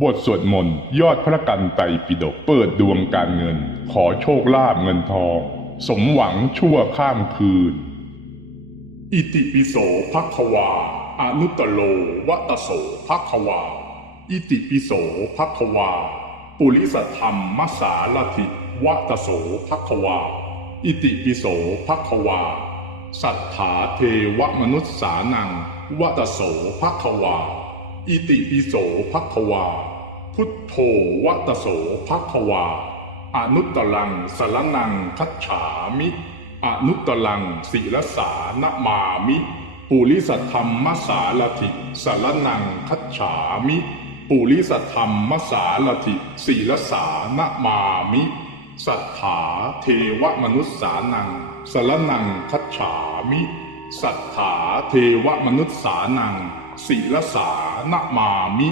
บทสวดมนต์ยอดพระกันไตรปิฎกเปิดดวงการเงิน ขอโชคลาภเงินทอง สมหวังชั่วข้ามคืน อิติปิโสภควาอนุตตโลวัตโสภควา อิติปิโสภควา ปุริสธรรมมัสสาลทิวัตโสภควา อิติปิโสภควา สัทธาเทวมนุษสานังวัตโสภควา อิติปิโสภควา พุทโธวัตโสภควา อนุตตรังสรนังคัจฉามิ อนุตตรังศิรสานมามิปุริสธรรมสาลทิสรนังคัจฉามิปุริสธรรมสาลทิศิรสานมามิสัทธาเทวมนุษสานังสรนังคัจฉามิ สัทธาเทวมนุษย์สานังศิลสานมามิ